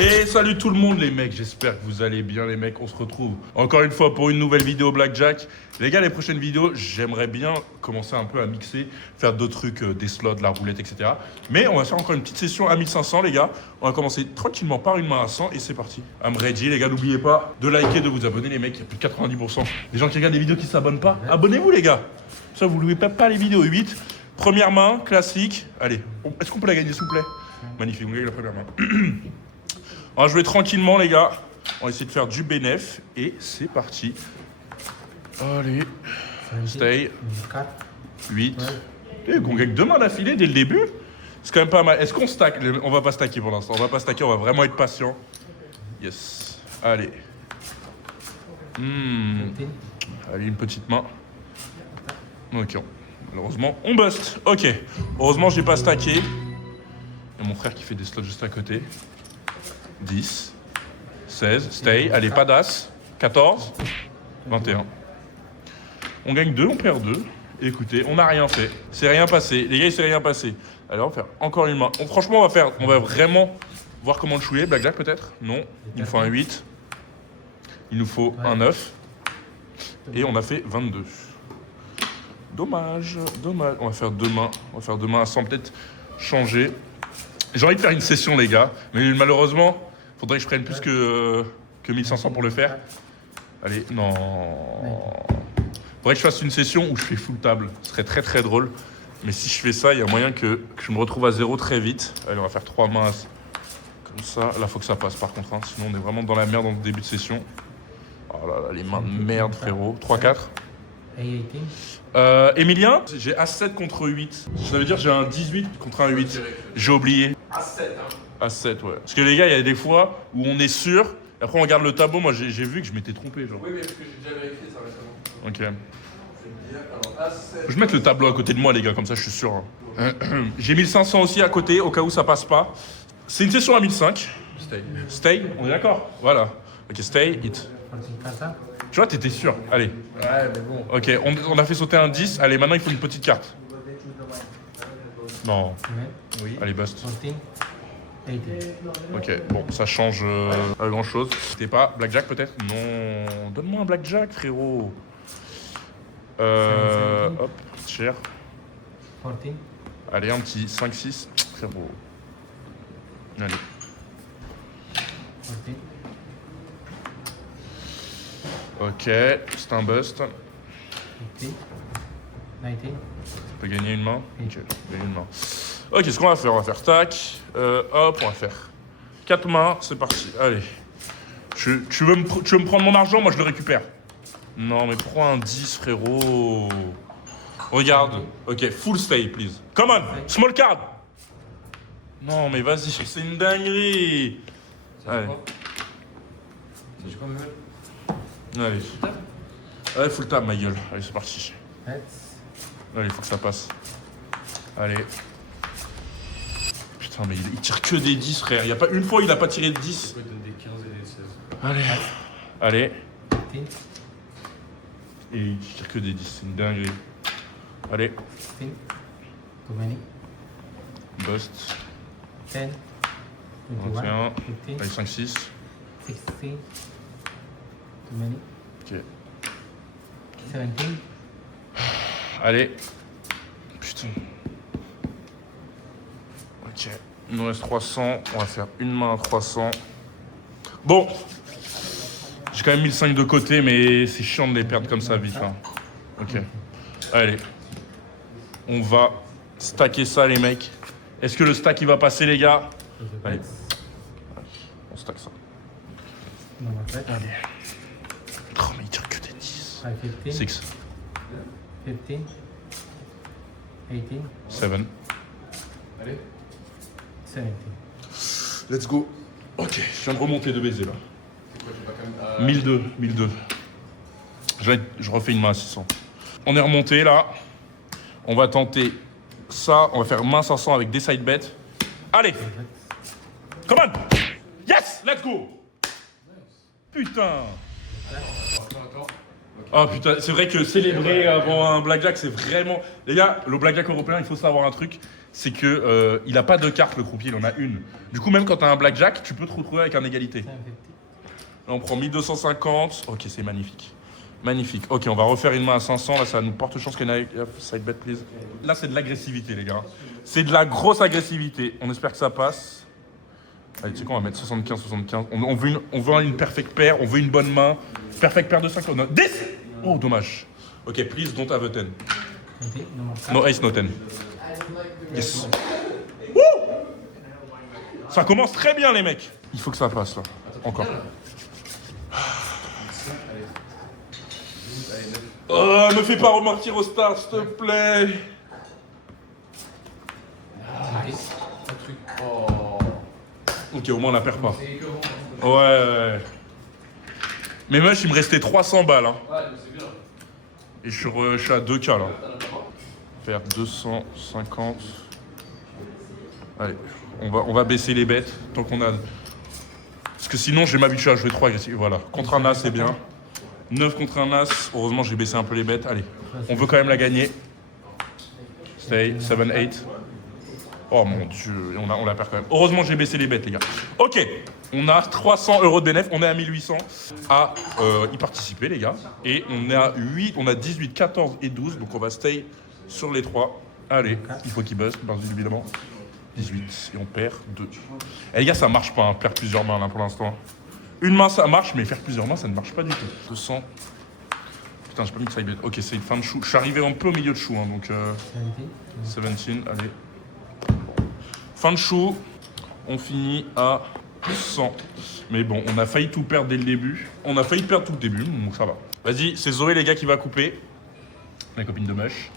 Et salut tout le monde les mecs, j'espère que vous allez bien les mecs, on se retrouve encore une fois pour une nouvelle vidéo Blackjack. Les gars, les prochaines vidéos, j'aimerais bien commencer un peu à mixer, faire d'autres trucs, des slots, la roulette, etc. Mais on va faire encore une petite session à 1500 les gars. On va commencer tranquillement par une main à 100 et c'est parti. I'm ready les gars, n'oubliez pas de liker, de vous abonner les mecs, il y a plus de 90% des gens qui regardent des vidéos qui ne s'abonnent pas. Abonnez-vous les gars, ça vous louez pas les vidéos. 8, première main, classique. Allez, est-ce qu'on peut la gagner s'il vous plaît? Magnifique, on gagne la première main. On va jouer tranquillement les gars, on va essayer de faire du bénéf et c'est parti. Allez, stay, 8. Et qu'on gagne deux mains d'affilée dès le début, c'est quand même pas mal. Est-ce qu'on stack? On va pas stacker pour l'instant, on va pas stacker, on va vraiment être patient. Yes, allez. Allez, une petite main. Ok, malheureusement on bust. Ok, heureusement j'ai pas stacké. Il y a mon frère qui fait des slots juste à côté. 10, 16, stay, allez, pas d'as, 14, 21. On gagne 2, on perd 2. Écoutez, on n'a rien fait. C'est rien passé. Les gars, il s'est rien passé. Alors, on va faire encore une main. Franchement, on va vraiment voir comment le chouiller. Blackjack peut-être? Non. Il nous faut un 8. Il nous faut un 9. Et on a fait 22. Dommage, dommage. On va faire deux mains. On va faire deux mains à 100, peut-être changer. J'ai envie de faire une session, les gars. Mais malheureusement, faudrait que je prenne plus que 1500 pour le faire. Allez, non. Faudrait que je fasse une session où je fais full table. Ce serait très très drôle. Mais si je fais ça, il y a moyen que je me retrouve à 0 très vite. Allez, on va faire 3 mains comme ça. Là, faut que ça passe par contre. Hein. Sinon, on est vraiment dans la merde en début de session. Oh là là, les mains de merde, frérot. 3-4. Emilien, j'ai As7 contre 8. Ça veut dire que j'ai un 18 contre un 8. J'ai oublié. As7, hein. As7, ouais. Parce que les gars, il y a des fois où on est sûr, et après on regarde le tableau, moi j'ai vu que je m'étais trompé. Genre. Oui, mais parce que j'ai déjà vérifié ça récemment. Ok. Je vais me dire, alors As7. Faut que je mette le tableau à côté de moi, les gars, comme ça je suis sûr. Hein. J'ai 1500 aussi à côté, au cas où ça passe pas. C'est une session à 1005. Stay. Stay, on est d'accord? Voilà. Ok, stay, hit. Tu vois, t'étais sûr. Allez. Ouais, mais bon. Ok, on a fait sauter un 10. Allez, maintenant il faut une petite carte. Non. Oui. Allez, bust. Ok, bon, ça change pas grand chose. C'était pas Blackjack peut-être? Non. Donne-moi un Blackjack, frérot. Hop, cher. Allez, un petit 5-6. Frérot. Allez. Ok, c'est un bust. Tu peux gagner une main? Ok, gagner une main. Ok, ce qu'on va faire, on va faire tac. Hop, on va faire 4 mains, c'est parti. Allez. Tu veux me prendre mon argent? Moi, je le récupère. Non, mais prends un 10, frérot. Regarde. Ok, full stay, please. Come on, small card. Non, mais vas-y, c'est une dinguerie. Allez. Allez. Allez, full tab, ma gueule. Allez, c'est parti. Allez, faut que ça passe. Allez. Putain, mais il tire que des 10, frère. Il y a pas une fois, il a pas tiré de 10. Il donne des 15 et des 16. Allez. Allez. Et il tire que des 10, c'est une dinguerie. Allez. Bust. 21. Allez, 5-6. Ok. Allez. Putain. Ok. Il nous reste 300. On va faire une main à 300. Bon. J'ai quand même 1005 de côté, mais c'est chiant de les perdre comme ça vite. Hein. Ok. Allez. On va stacker ça, les mecs. Est-ce que le stack, il va passer, les gars? Allez. On stack ça. Allez. Oh, mais il tire que des 10. 6. 15, 18, 7. Allez. 17. Let's go. Ok, je viens de remonter de baiser là. C'est quoi, j'ai pas quand même. 1002. Je refais une main à 600. On est remonté là. On va tenter ça. On va faire main 500 avec des side bets. Allez. Come on. Yes, let's go. Putain. Attends. Oh putain, c'est vrai que célébrer avant un blackjack, c'est vraiment... Les gars, le blackjack européen, il faut savoir un truc. c'est que il a pas deux cartes le croupier, il en a une. Du coup, même quand tu as un blackjack, tu peux te retrouver avec un égalité. 750. Là, on prend 1250. Ok, c'est magnifique. Magnifique. Ok, on va refaire une main à 500. Là, ça nous porte chance qu'il y en ait. Side bet, please. Là, c'est de l'agressivité, les gars. C'est de la grosse agressivité. On espère que ça passe. Allez, tu sais quoi, on va mettre 75-75. On veut une perfect pair, on veut une bonne main. Perfect pair de 5. 10. Oh, dommage. Ok, please don't have a 10. Okay, no more card. No ace, no 10. Yes. Wouh. Ça commence très bien, les mecs. Il faut que ça passe, là. Encore. Oh, me fais pas remarquer au star, s'il te plaît. Okay. Un truc. Oh. Ok, au moins on la perd pas. C'est comment? Ouais. Mais moi, il me restait 300 balles. Hein. Ouais, mais c'est bien. Et je suis à 2K là. Faire 250. Allez, on va baisser les bêtes tant qu'on a. Parce que sinon, je vais m'habituer à jouer trop agressif. Voilà. Contre un as, c'est bien. 9 contre un as. Heureusement, j'ai baissé un peu les bêtes. Allez, on veut quand même la gagner. Stay, 7-8. Oh mon dieu, on la perd quand même. Heureusement, j'ai baissé les bêtes, les gars. Ok, on a 300 € de bénéfice, on est à 1800 à y participer, les gars. Et on est à 8, on a 18, 14 et 12, donc on va stay sur les 3. Allez, il faut qu'il buzz, bien évidemment. 18, et on perd 2. Et les gars, ça marche pas, hein, perdre plusieurs mains là pour l'instant. Une main, ça marche, mais faire plusieurs mains, ça ne marche pas du tout. 200. Putain, j'ai pas mis de side bet. Ok, c'est une fin de chou. Je suis arrivé un peu au milieu de chou, hein, donc 17, allez. Fin de chou, on finit à 100. Mais bon, on a failli tout perdre dès le début. On a failli perdre tout le début, donc ça va. Vas-y, c'est Zoé, les gars, qui va couper. La copine de Mush.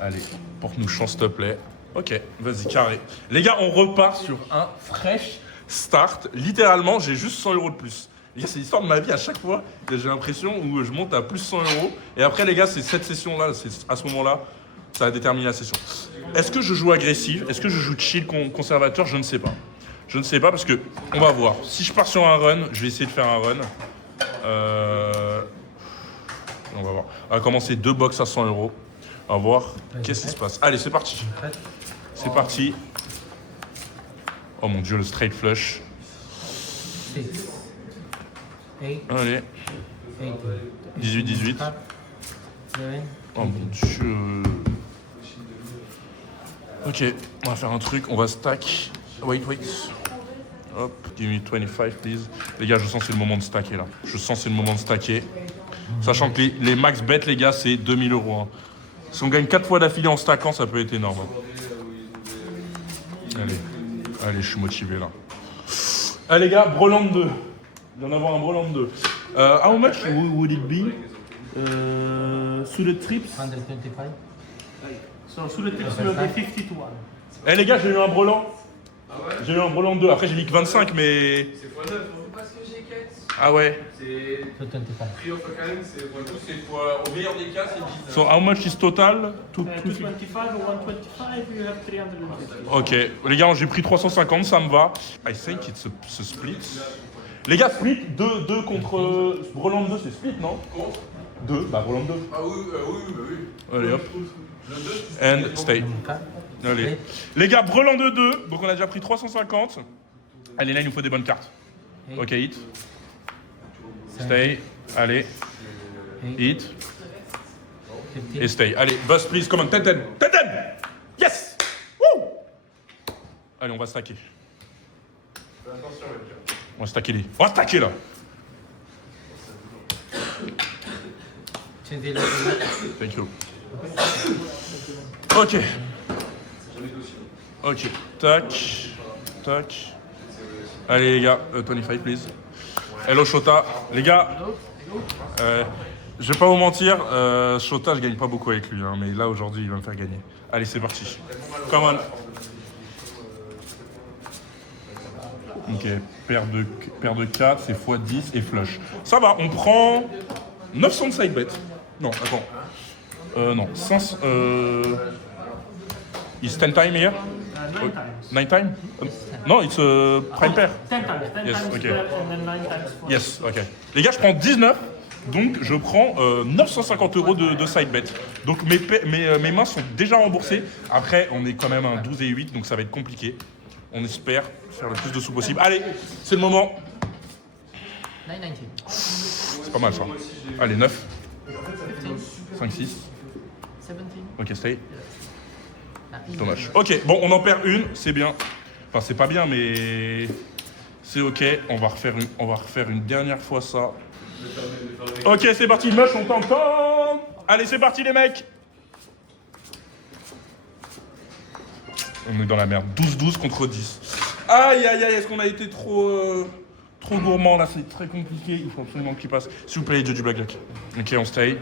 Allez, porte-nous chance, s'il te plaît. Ok, vas-y, carré. Les gars, on repart sur un fresh start. Littéralement, j'ai juste 100 € de plus. Les gars, c'est l'histoire de ma vie à chaque fois. J'ai l'impression où je monte à plus 100 €. Et après, les gars, c'est cette session-là, c'est à ce moment-là, ça a déterminé la session. Est-ce que je joue agressif? Est-ce que je joue chill conservateur? Je ne sais pas. Je ne sais pas parce que, on va voir. Si je pars sur un run, je vais essayer de faire un run. On va voir. On va commencer 2 box à 100 €. On va voir qu'est-ce qui se passe. Allez, c'est parti. C'est parti. Oh mon dieu, le straight flush. 6, 8, Allez, 18. 18-18. 7, Oh mon dieu. Ok, on va faire un truc, on va stack. Wait. Hop, give me 25 please. Les gars, je sens que c'est le moment de stacker là. Je sens que c'est le moment de stacker. Sachant que les max bet, les gars, c'est 2000 €. Hein. Si on gagne 4 fois d'affilée en stackant, ça peut être énorme. Allez, je suis motivé là. Allez les gars, Broland 2. Il vient d'en avoir un Broland 2. How much would it be sous le trips? 125. So, sous le trips, will be 50 to 1. Eh les gars, j'ai eu un Broland. J'ai eu un Broland 2. Après, j'ai mis que 25, mais. C'est x9. Parce que j'ai 4. Ah ouais. C'est. 225. Free of a kind, c'est x2, c'est fois. Au meilleur des cas, c'est 10. So, how much is total? 225 or 125, you have 350. Ok. Les gars, j'ai pris 350, ça me va. I think it's a split. Les gars, split 2 contre. Broland 2, c'est split, non? 2, bah Broland 2. Ah oui, oui. Allez hop. And stay. Allez. Les gars, Breland 2-2, donc on a déjà pris 350. Allez, là, il nous faut des bonnes cartes. Ok, hit. Stay. Allez. Hit. Et stay. Allez, bust please, come on. 10-10. 10-10. Yes. Woo. Allez, on va stacker. On va stacker les. On va stacker là. Thank you. Ok. Ok. Tac. Allez les gars, 25 please. Hello Shota. Les gars, je vais pas vous mentir, Shota je gagne pas beaucoup avec lui, hein, mais là aujourd'hui il va me faire gagner. Allez c'est parti. Come on. Ok, paire de 4, c'est x10 et flush. Ça va, on prend 900 de side bet. Non, attends. Non, 500. Is 10 time here? 9 times. 9 time? No, it's a prime pair. 10 times. 10 Yes, times okay. there and then 9 times for. Yes, ok. Les gars, je prends 19 Donc je prends 950 € de side bet. Donc mes mains sont déjà remboursées. Après, on est quand même un 12 et 8, donc ça va être compliqué. On espère faire le plus de sous possible. Allez, c'est le moment. 919. C'est pas mal ça. Allez, 9, 5, 6. 17. Ok, stay. Dommage. Ok, bon, on en perd une, c'est bien. Enfin, c'est pas bien, mais c'est ok. On va refaire une dernière fois ça. Ok, c'est parti, Mush, on t'entend. Allez, c'est parti, les mecs. On est dans la merde. 12-12 contre 10. Aïe, aïe, aïe, est-ce qu'on a été trop gourmand là? C'est très compliqué. Il faut absolument qu'il passe. S'il vous plaît, les jeux du blackjack. Ok, on stay.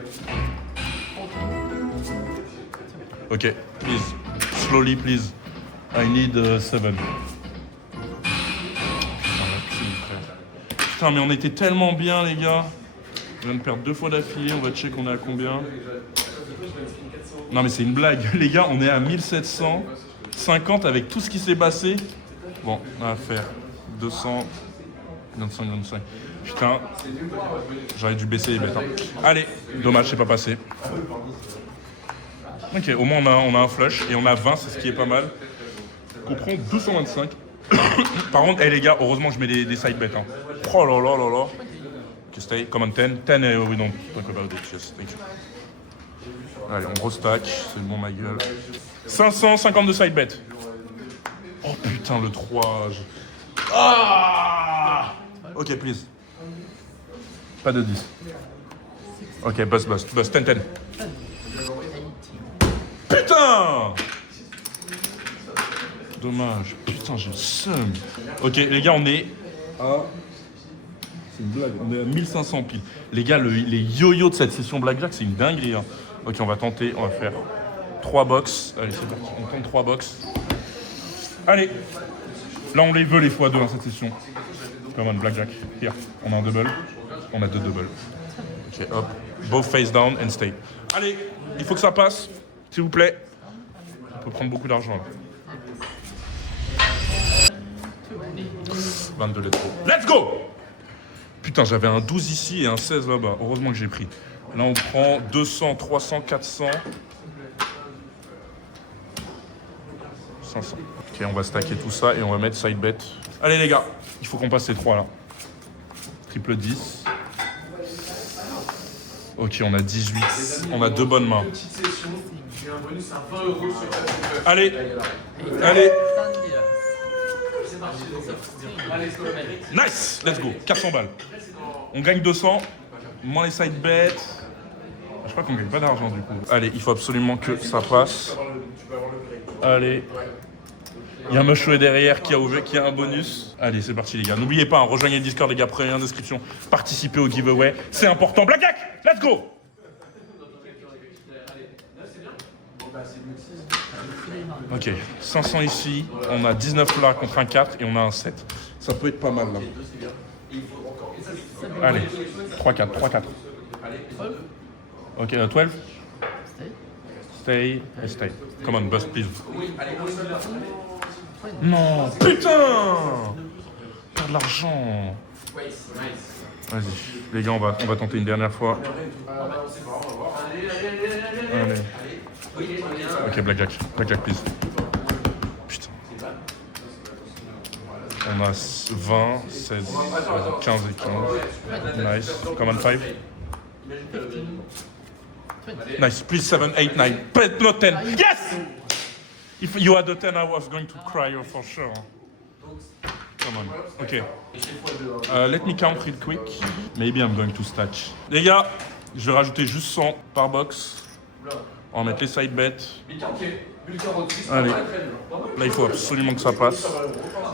Ok, please. Slowly, please. I need 7. Putain, mais on était tellement bien, les gars. On vient de perdre 2 fois d'affilée. On va check, on est à combien? Non, mais c'est une blague. Les gars, on est à 1750 avec tout ce qui s'est passé. Bon, on va faire 200, 25, 25. Putain, j'aurais dû baisser les bêtes. Hein. Allez, dommage, c'est pas passé. Ok, au moins on a un flush et on a 20, c'est ce qui est pas mal. On prend 225. Par contre, les gars, heureusement je mets des side bets. Hein. Oh là là là là. Ok, stay, come on 10. 10, we don't talk about it. Yes, thank you. Allez, on restack, c'est bon ma gueule. 552 side bet. Oh putain, le 3. Ah! Ok, please. Pas de 10. Ok, bust, 10, 10. Putain! Dommage. Putain, j'ai le seum. Ok, les gars, on est à... C'est une blague. On est à 1500 piles. Les gars, les yo-yo de cette session blackjack, c'est une dinguerie. Hein. Ok, on va tenter. On va faire 3 box. Allez, c'est parti. On tente 3 box. Allez. Là, on les veut les x2 dans cette session. Come on, blackjack. Here. On a un double. On a 2 doubles. Ok, hop. Both face down and stay. Allez, il faut que ça passe. S'il vous plaît. On peut prendre beaucoup d'argent là. 22 let's go. Let's go! Putain, j'avais un 12 ici et un 16 là-bas. Heureusement que j'ai pris. Là, on prend 200, 300, 400. 500. Ok, on va stacker tout ça et on va mettre side bet. Allez les gars, il faut qu'on passe ces 3 là. Triple 10. Ok, on a 18. On a 2 bonnes mains. Allez, allez. Nice, let's go. 400 balles. On gagne 200. Moins les side bets. Je crois qu'on gagne pas d'argent du coup. Allez, il faut absolument que ça passe. Allez. Il y a un Mushoué derrière qui a un bonus. Allez, c'est parti les gars. N'oubliez pas, hein, rejoignez le Discord les gars, première description. Participez au giveaway. C'est important. Blackjack, let's go. Ok, 500 ici, on a 19 là contre un 4 et on a un 7. Ça peut être pas mal là. Allez, 3-4, 3-4. Ok, 12. Stay et stay. Come on, bust please. Non, putain! Perdre de l'argent. Vas-y, les gars, on va tenter une dernière fois. Allez. Ok, blackjack, please. Putain. On a 20, 16, 15 et 15. Nice. Come on, 5. Nice, please 7, 8, 9. But not 10. Yes! If you had a 10, I was going to cry for sure. Come on. Okay. Let me count real quick. Maybe I'm going to stack. Les gars, je vais rajouter juste 100 par box. On va mettre les side bets. Allez. Là, il faut absolument que ça passe.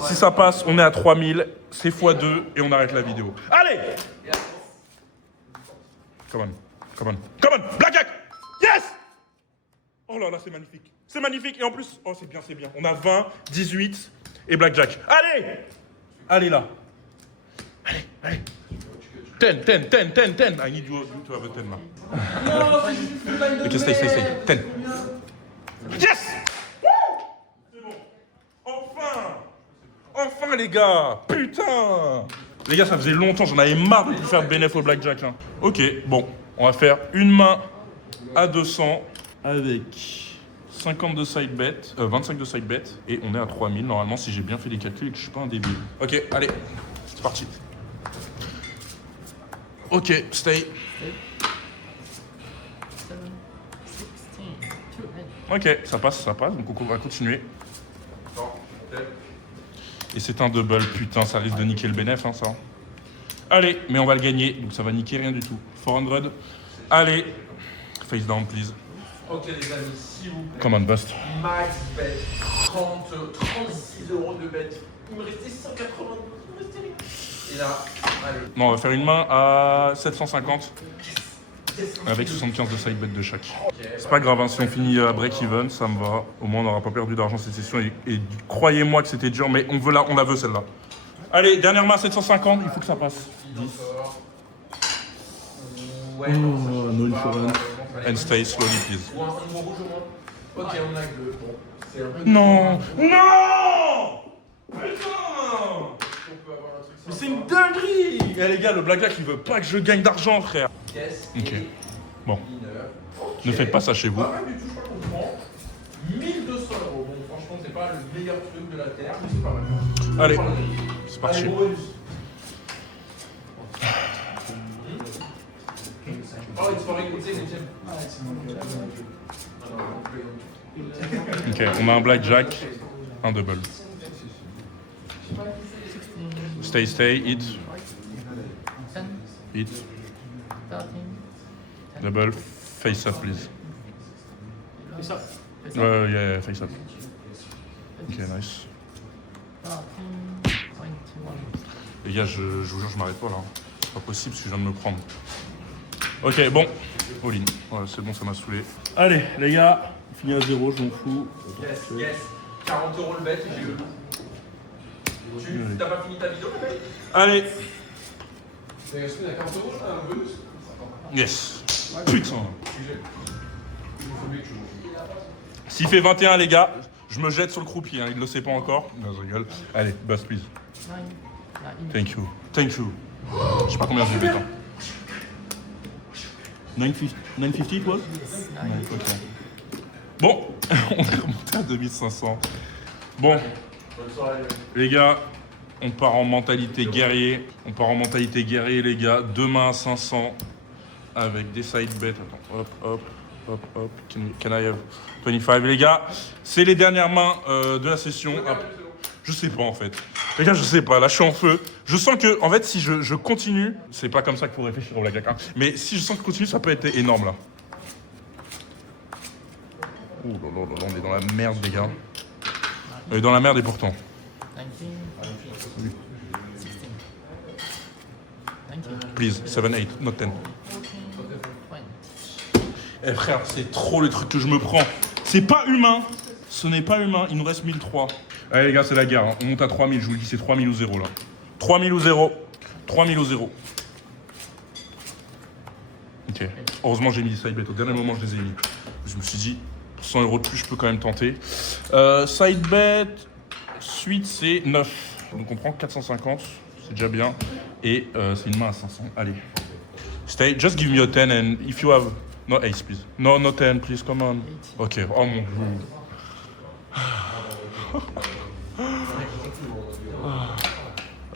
Si ça passe, on est à 3000. C'est x2 et on arrête la vidéo. Allez! Come on. Come on. Come on! Blackjack! Yes! Oh là là, c'est magnifique. C'est magnifique. Et en plus, oh, c'est bien, c'est bien. On a 20, 18 et blackjack. Allez! Allez là. Allez, allez. 10, 10, 10, 10, 10. I need you to have a 10 now. Ok, stay. 10. Yes! Woo! C'est bon. Enfin! Enfin, les gars! Putain! Les gars, ça faisait longtemps, j'en avais marre de plus faire de bénéf au blackjack. Hein. Ok, bon, on va faire une main à 200 avec 50 de side bet, 25 de side bet, et on est à 3000 normalement si j'ai bien fait les calculs et que je suis pas un débile. Ok, allez, c'est parti. Ok, stay. 7, 16, 2 heads. Ok, ça passe, donc on va continuer. Et c'est un double, putain, ça risque de niquer le bénéf, hein, ça. Allez, mais on va le gagner, donc ça va niquer rien du tout. 400, allez, face down, please. Ok les amis, s'il vous plaît. Come on, bust. Max bet, 36 euros de bet. Il me restait 180, il me restait rien. Et là, allez. Non, on va faire une main à 750. Avec 75 de side bet de chaque. C'est pas grave, hein, si on finit à break-even, ça me va. Au moins, on n'aura pas perdu d'argent cette session. Et croyez-moi que c'était dur, mais on la veut celle-là. Allez, dernière main à 750, il faut que ça passe. 10. Ouais, no insurance. And stay slowly, please. Ou un numéro rouge au moins. Ok, on a que deux. Bon, c'est un peu. Non! Non! Putain! On peut avoir un truc Mais c'est une dinguerie! Eh les gars, le blackjack, il veut pas que je gagne d'argent, frère. Yes. Ok. Et Bon, mineur. Ok. ne faites pas ça chez vous. Pas mal du tout, je crois qu'on prend 1200 euros. Bon, franchement, c'est pas le meilleur truc de la Terre, mais c'est pas mal. Allez, On prend la deuxième. c'est parti. Allez, bonus. Oh, it's for executive. Ok, on a un blackjack, un double. Stay, hit, 10, hit, 13, double, face up, please. It's up. Yeah, face up. Ok, nice. 14, 21. Les gars, je vous jure, je m'arrête pas là. C'est pas possible ce que je viens de me prendre. Ok, bon. All in. Voilà, c'est bon, ça m'a saoulé. Allez, les gars, on finit à 0, je m'en fous. Yes, yes. 40 euros le bet et j'ai le loup. Tu t'as pas fini ta vidéo, le mec? Allez, C'est à 40 euros, je un bonus. yes. Putain. S'il fait 21, les gars, je me jette sur le croupier, hein, il le sait pas encore. Non, je rigole. Allez, bust, please. 9, Thank you. Thank you. Je sais pas combien j'ai fait. 950 it was? Ok. Bon, on est remonté à 2500. Bon, les gars, on part en mentalité guerrier. On part en mentalité guerrier, les gars. Demain à 500 avec des side bets. Attends, hop. Can I have 25? Les gars, c'est les dernières mains de la session. Hop. Je sais pas en fait. Les gars, je sais pas. Là, je suis en feu. Je sens que, en fait, si je continue, c'est pas comme ça qu'il faut réfléchir au blackjack. Hein, mais si je sens que je continue, ça peut être énorme là. Ouh là là là, on est dans la merde, les gars. On est dans la merde et pourtant. 19, 16, 19, Please, 7, 8, not 10. 20. Eh frère, c'est trop les trucs que je me prends. C'est pas humain. Ce n'est pas humain. Il nous reste 1003. Allez les gars, c'est la guerre. Hein. On monte à 3000. Je vous le dis, c'est 3000 ou 0 là. 3000 ou 0. 3000 ou 0. Ok. Heureusement, j'ai mis des side bets. Au dernier moment, je les ai mis. Je me suis dit, 100 euros de plus, je peux quand même tenter. Side bet, suite, c'est 9. Donc on prend 450. C'est déjà bien. Et c'est une main à 500. Allez. Stay. Just give me a 10 and if you have... No ace, please. No, no 10, please. Come on. Ok. Oh mon dieu.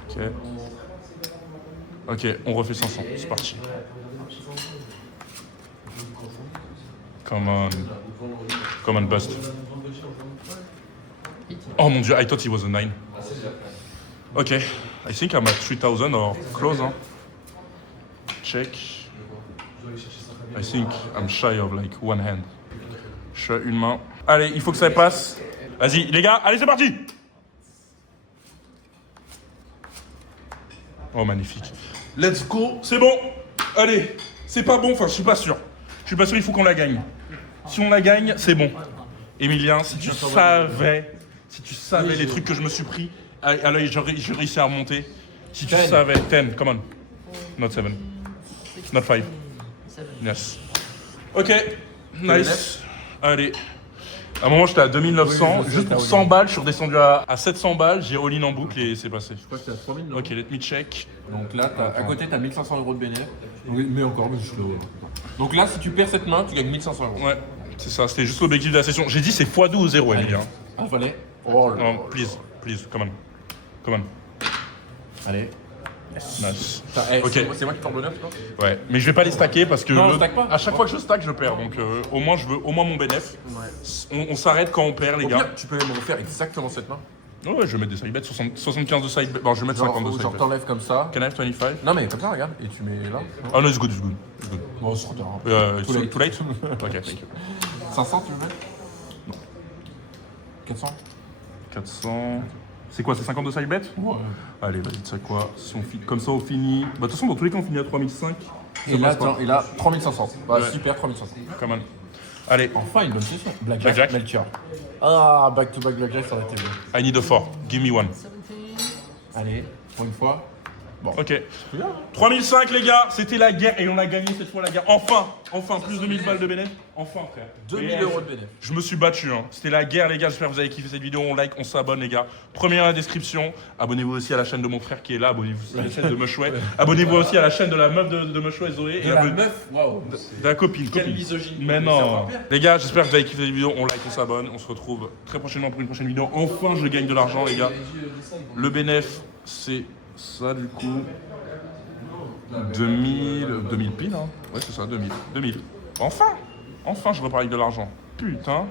Ok. Ok, on refait 500. C'est parti. Come on. Come on, bust. Oh mon dieu, I thought he was a 9. Ok. I think I'm at 3000 or close, hein. Check. I think I'm shy of like one hand. Je suis à une main. Allez, il faut que ça passe. Vas-y, les gars, allez, c'est parti! Oh, magnifique. Let's go. C'est bon. Allez, c'est pas bon, enfin, je suis pas sûr. Je suis pas sûr, il faut qu'on la gagne. Si on la gagne, c'est bon. Emilien, si tu savais les trucs que je me suis pris, alors j'ai réussi à remonter. Si tu savais, 10, come on. Not 7. Not 5. Yes. Ok, nice. Allez. À un moment, j'étais à 2900. Oui, je sais, Juste t'as pour all-in. 100 balles, je suis redescendu à 700 balles. J'ai all-in en boucle et c'est passé. Je crois que c'est à 3000, non? Ok, let me check. Donc là, à côté, t'as 1500 euros de bénéfice. Mais encore, mais je le... Donc là, si tu perds cette main, tu gagnes 1500 euros. Ouais, c'est ça. C'était juste l'objectif de la session. J'ai dit c'est x2 ou 0, Allez. Emily. Hein. Ah, fallait. Oh là Non, là. please, come on. Allez. Nice. Ok. Ok. C'est moi qui t'en bonheur, toi? Ouais, mais je vais pas les stacker parce que Non, stack pas. à chaque fois que je stack, je perds. Donc au moins, je veux au moins mon bénéfice. Ouais. On s'arrête quand on perd, les Au gars. pire, tu peux même refaire exactement cette main. Ouais, je vais mettre des side bets, 75 de side bet. Bon, je vais mettre 50 de Genre, side genre bet. t'enlèves comme ça. Can I have 25? Non mais comme ça, regarde, et tu mets là. Oh no, it's good. Bon, c'est trop tard. Too late? Ok, thank you. 500 tu veux mettre? Non. 400? 400. C'est quoi, c'est 50 de side bet? Ouais. Allez, vas-y, tu sais quoi, si on comme ça on finit. Bah, de toute façon, dans tous les cas, on finit à 3005. Et là, attends, et là, 3500. Bah Ouais. super, 3500. Come on. Allez, Enfin, une bonne session. Blackjack. Blackjack, Melchior. Ah, back to back Blackjack, ça aurait été bien. I need a 4. Give me one. 17. Allez, pour une fois. Bon. Ok. 3005 les gars, c'était la guerre et on a gagné cette fois la guerre. Enfin, plus de 1000 balles de bénéfice. Enfin frère. 2000 euros de bénéfice. Je me suis battu, hein. C'était la guerre les gars, j'espère que vous avez kiffé cette vidéo, on like, on s'abonne les gars. Premier dans la description, abonnez-vous aussi à la chaîne de mon frère qui est là, abonnez-vous à la chaîne de Mushway. Abonnez-vous aussi à la chaîne de la meuf de Mushway, Zoé. Et la meuf, waouh. De la copine. misogyne. Mais C'est non. encore pire. Les gars, j'espère que vous avez kiffé cette vidéo, on like, on s'abonne, on se retrouve très prochainement pour une prochaine vidéo. Enfin, je gagne de l'argent les gars. Le bénéf, c'est ça du coup. 2000 piles, hein. Ouais, c'est ça, 2000. Enfin, je repars avec de l'argent. Putain.